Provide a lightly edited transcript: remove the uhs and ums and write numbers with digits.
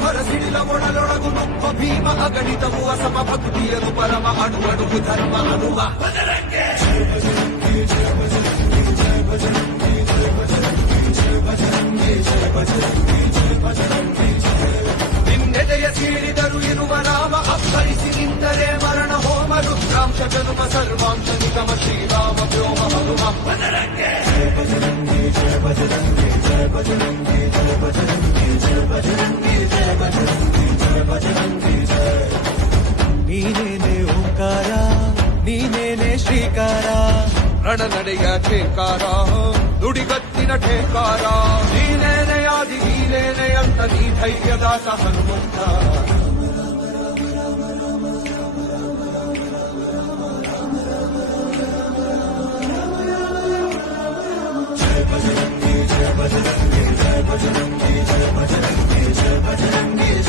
ಭರಸಿಡಿಲ ಒಳಲೊಳಗು ನುಗ್ಗ ಭೀಮ ಅಗಣಿತವು ಅಸಮ ಭಕ್ತಿಯದು ಪರಮ ಅಣುವಣುಗು ಧರ್ಮ ಅನುವ ನಿನ್ನೆದೆಯ ಸೀಳಿದರು ಇರುವ ರಾಮ ಅಪ್ಪರಿಸಿ ನಿಂತರೆ ಮರಣ ಹೋಮ ರುದ್ರಾಂಶ ಜನುಮ ಸರ್ವಾಂಶ ನಿಗಮ ಶ್ರೀರಾಮ ವ್ಯೋಮ ಹನುಮ ನೀನೇನೆ ಓಂಕಾರ ನೀನೇನೆ ಶ್ರೀಕಾರ ರಣ ನಡೆಯ ಠೇಕಾರ ನುಡಿಗತ್ತಿನ ಠೇಕಾರ ನೀನೇನೆ ಆದಿ ನೀನೇನೆ ಅಂತ ನೀ ಧೈರ್ಯದಾಸ ಹನುಮಂತ ಜಯ ಭಜರಂಗಿ ಜಯ ಭಜರಂಗಿ ಜಯ ಭಜರಂಗಿ ಜಯ ಭಜರಂಗಿ